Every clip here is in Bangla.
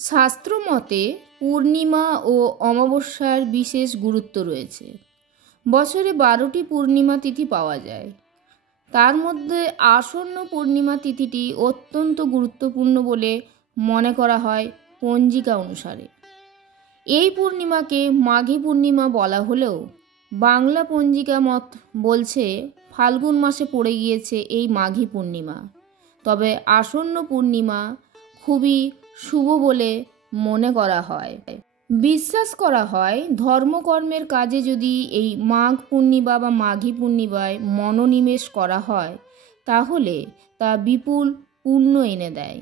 শাস্ত্র মতে পূর্ণিমা ও অমাবস্যার বিশেষ গুরুত্ব রয়েছে। বছরে 12টি পূর্ণিমা তিথি পাওয়া যায়। তার মধ্যে আসন্ন পূর্ণিমা তিথিটি অত্যন্ত গুরুত্বপূর্ণ বলে মনে করা হয় পঞ্জিকা অনুসারে। এই পূর্ণিমাকে মাঘী পূর্ণিমা বলা হলেও বাংলা পঞ্জিকা মত বলছে ফাল্গুন মাসে পড়ে গিয়েছে এই মাঘী পূর্ণিমা। তবে আসন্ন পূর্ণিমা খুবই শুভ বলে মনে করা হয়। বিশ্বাস করা হয় ধর্মকর্মের কাজে যদি এই মাঘ পূর্ণিমা বা মাঘী পূর্ণিমায় মনোনিবেশ করা হয় তাহলে তা বিপুল পুণ্য এনে দেয়।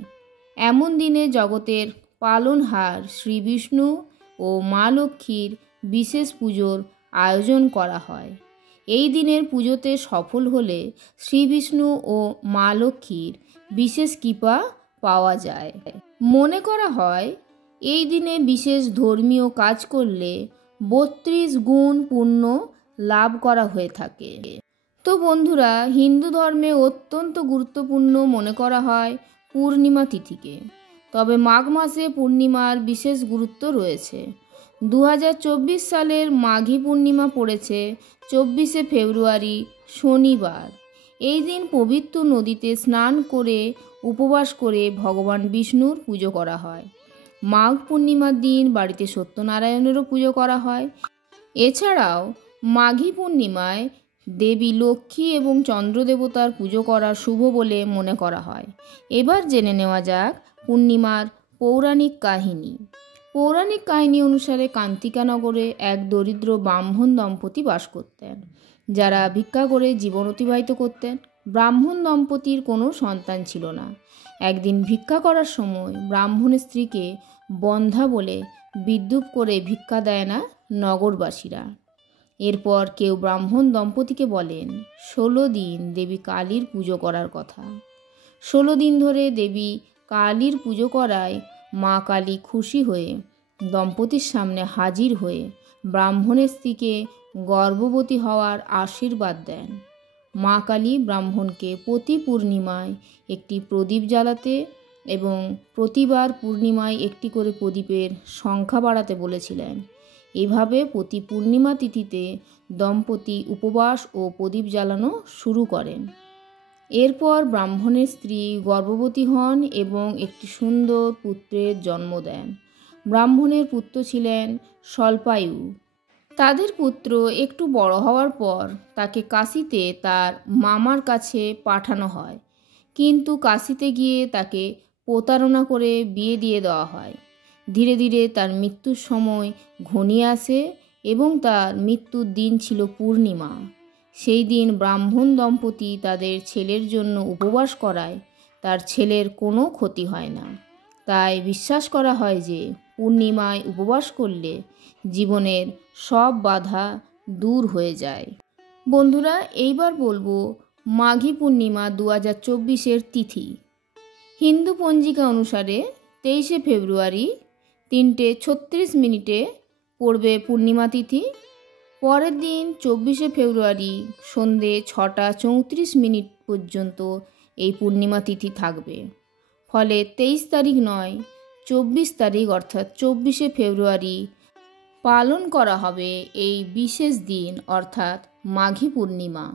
এমন দিনে জগতের পালনহার শ্রী বিষ্ণু ও মা লক্ষ্মীর বিশেষ পুজোর আয়োজন করা হয়। এই দিনের পুজোতে সফল হলে শ্রী বিষ্ণু ও মা লক্ষ্মীর বিশেষ কৃপা পাওয়া যায়। মনে করা হয় এই দিনে বিশেষ ধর্মীয় কাজ করলে 32 গুণ পুণ্য লাভ করা হয়ে থাকে। তো বন্ধুরা, হিন্দু ধর্মে অত্যন্ত গুরুত্বপূর্ণ মনে করা হয় পূর্ণিমা তিথিকে। তবে মাঘ মাসে পূর্ণিমার বিশেষ গুরুত্ব রয়েছে। 2024 সালের মাঘী পূর্ণিমা পড়েছে 24শে ফেব্রুয়ারি শনিবার। এই দিন পবিত্র নদীতে স্নান করে উপবাস করে ভগবান বিষ্ণুর পুজো করা হয়। মাঘ পূর্ণিমার দিন বাড়িতে সত্যনারায়ণেরও পুজো করা হয়। এছাড়াও মাঘী পূর্ণিমায় দেবী লক্ষ্মী এবং চন্দ্রদেবতার পুজো করা শুভ বলে মনে করা হয়। এবার জেনে নেওয়া যাক পূর্ণিমার পৌরাণিক কাহিনী। পৌরাণিক কাহিনী অনুসারে কান্তিকানগরে এক দরিদ্র ব্রাহ্মণ দম্পতি বাস করতেন, যারা ভিক্ষা করে জীবন অতিবাহিত করতেন। ব্রাহ্মণ দম্পতির কোনো সন্তান ছিল না। একদিন ভিক্ষা করার সময় ব্রাহ্মণের স্ত্রীকে বন্ধ্যা বলে বিদ্রূপ করে ভিক্ষা দেয় না নগরবাসীরা। এরপর কেউ ব্রাহ্মণ দম্পতিকে বলেন 16 দিন দেবী কালীর পুজো করার কথা। 16 দিন ধরে দেবী কালীর পুজো করায় মা কালী খুশি হয়ে দম্পতির সামনে হাজির হয়ে ব্রাহ্মণের স্ত্রীকে গর্ভবতী হওয়ার আশীর্বাদ দেন। মা কালী ব্রাহ্মণকে প্রতি পূর্ণিমায় একটি প্রদীপ জ্বালাতে এবং প্রতিবার পূর্ণিমায় একটি করে প্রদীপের সংখ্যা বাড়াতে বলেছিলেন। এভাবে প্রতি পূর্ণিমা তিথিতে দম্পতি উপবাস ও প্রদীপ জ্বালানো শুরু করেন। এরপর ব্রাহ্মণের স্ত্রী গর্ভবতী হন এবং একটি সুন্দর পুত্রের জন্ম দেন। ব্রাহ্মণের পুত্র ছিলেন স্বল্পায়ু। তাদের পুত্র একটু বড় হওয়ার পর তাকে কাশীতে তার মামার কাছে পাঠানো হয়, কিন্তু কাশীতে গিয়ে তাকে প্রতারণা করে বিয়ে দিয়ে দেওয়া হয়। ধীরে ধীরে তার মৃত্যুর সময় ঘনিয়ে আসে এবং তার মৃত্যুর দিন ছিল পূর্ণিমা। সেই দিন ব্রাহ্মণ দম্পতি তাদের ছেলের জন্য উপবাস করায় তার ছেলের কোনো ক্ষতি হয় না। তাই বিশ্বাস করা হয় যে পূর্ণিমায় উপবাস করলে জীবনের সব বাধা দূর হয়ে যায়। বন্ধুরা, এইবার বলবো মাঘী পূর্ণিমা 2024-এর তিথি। হিন্দু পঞ্জিকা অনুসারে 23শে ফেব্রুয়ারি 3:36 পড়বে পূর্ণিমা তিথি। পরের দিন 24শে ফেব্রুয়ারি সন্ধে 6:34 পর্যন্ত এই পূর্ণিমা তিথি থাকবে। ফলে 23 তারিখ নয় 24 তারিখ অর্থাৎ 24শে ফেব্রুয়ারি পালন করা হবে এই বিশেষ দিন অর্থাৎ মাঘী পূর্ণিমা।